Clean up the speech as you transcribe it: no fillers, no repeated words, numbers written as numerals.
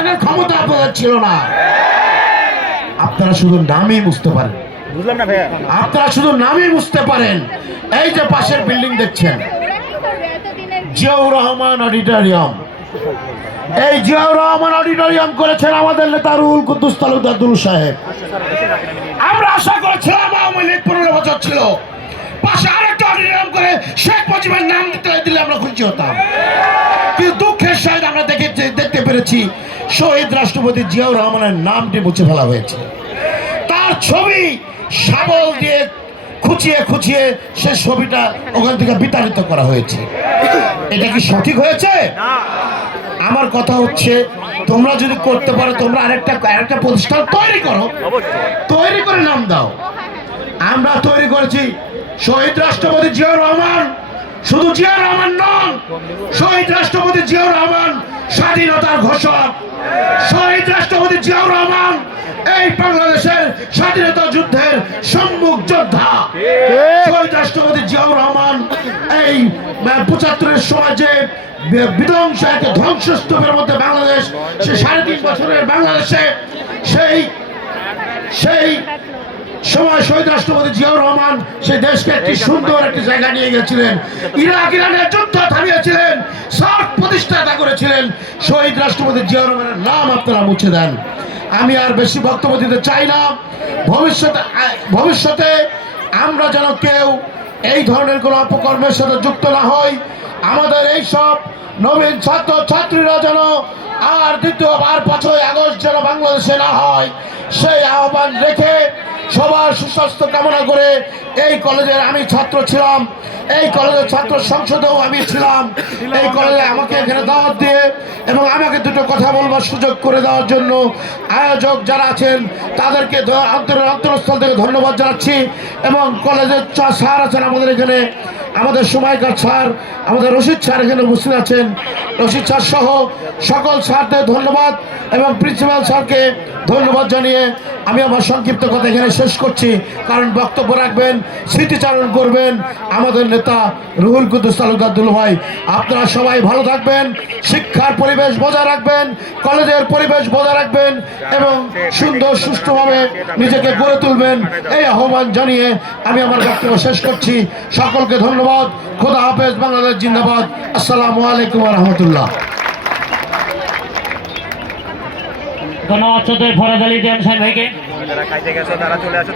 প্রতিষ্ঠানের ক্ষমতা আপনাদের ছিল না। আপনারা শুধু নামই বুঝতে পারেন, বুঝলাম না ভাইয়া। আপনারা শুধু নামই বুঝতে পারেন। এই যে পাশের বিল্ডিং দেখছেন, জিয়াউর রহমান অডিটোরিয়াম, এই জিয়াউর রহমান অডিটোরিয়াম করেছেন আমাদের নেতা রুহুল কুদ্দুস তালুকদার দুলু সাহেব। আমরা আশা করেছিলাম আওয়ামী লীগ 15 বছর ছিল, পাশে আরেকটা অডিটোরিয়াম করে শেখ মুজিবের নাম দিলে আমরা খুশি হতাম। কিন্তু দুঃখের সাথে আমরা দেখতে পেরেছি শহীদ রাষ্ট্রপতি জিয়াউর রহমানের নামটি মুছে ফেলা হয়েছে। তার ছবি শাবল দিয়ে খুঁচিয়ে খুঁচিয়ে সে ছবিটা ওখান থেকে বিতাড়িত করা হয়েছে। এটা কি সঠিক হয়েছে? আমার কথা হচ্ছে, তোমরা যদি করতে পারো, তোমরা আরেকটা প্রতিষ্ঠান তৈরি করো, তৈরি করে নাম দাও। আমরা তৈরি করেছি শহীদ রাষ্ট্রপতি জিয়াউর রহমান। শুধু জিয়াউর রহমান নন, শহীদ রাষ্ট্রপতি জিয়াউর রহমান স্বাধীনতার ঘোষক। শহীদ রাষ্ট্রপতি জিয়াউর রহমান এই বাংলাদেশের স্বাধীনতা যুদ্ধের সম্মুখ যোদ্ধা। শহীদ রাষ্ট্রপতি জিয়াউর রহমান এই 75-এর সময় যে বিধ্বংস এক ধ্বংসস্তূপের মধ্যে বাংলাদেশ, সে 3.5 বছরের বাংলাদেশে সেই সময় শহীদ রাষ্ট্রপতি জিয়াউর রহমান সেই দেশকে একটি সুন্দর একটি জায়গা নিয়ে গেছিলেন। ইরানের যুদ্ধ থামিয়েছিলেন, সার্ক প্রতিষ্ঠাতা করেছিলেন। শহীদ রাষ্ট্রপতি জিয়াউর রহমানের নাম আপনারা মুছে দেন। আমি আর বেশি বক্তব্য দিতে চাই না। ভবিষ্যতে আমরা যেন কেউ এই ধরনের কোনো অপকর্মের সাথে যুক্ত না হই। আমাদের এই সব নবীন ছাত্র ছাত্রীরা যেন আর দ্বিতীয়বার 5ই আগস্ট যেন বাংলাদেশে না হয়, সেই আহ্বান রেখে সবার সুস্বাস্থ্য কামনা করে, এই কলেজের আমি ছাত্র ছিলাম, এই কলেজের ছাত্র সংসদেও আমি ছিলাম, এই কলেজে আমাকে এখানে দাওয়াত দিয়ে এবং আমাকে দুটো কথা বলবার সুযোগ করে দেওয়ার জন্য আয়োজক যারা আছেন তাদেরকে অন্তরস্থল থেকে ধন্যবাদ জানাচ্ছি। এবং কলেজের স্যার আছেন আমাদের এখানে, আমাদের সময়কার স্যার, আমাদের রশিদ স্যার এখানে উপস্থিত আছেন। রশিদ স্যার সহ সকল স্যারদের ধন্যবাদ এবং প্রিন্সিপাল স্যারকে ধন্যবাদ জানিয়ে আমি আমার সংক্ষিপ্ত কথা এখানে শেষ করছি। কারণ বক্তব্য রাখবেন, স্মৃতিচারণ করবেন আমাদের নেতা রুহুল কুদ্দুস তালুকদার দুলু ভাই। আপনারা সবাই ভালো থাকবেন, শিক্ষার পরিবেশ বজায় রাখবেন, কলেজের পরিবেশ বজায় রাখবেন এবং সুন্দর সুষ্ঠুভাবে নিজেকে গড়ে তুলবেন, এই আহ্বান জানিয়ে আমি আমার বক্তব্য শেষ করছি। সকলকে ধন্যবাদ। খোদা হাফেজ। বাংলাদেশ জিন্দাবাদ। আসসালামু আলাইকুম ওয়া রাহমাতুল্লাহ। ধন্যবাদ। ফরাদ আলী দেন সাহেব ভাইকে। যারা খাইতে গেছো তারা চলে আসো।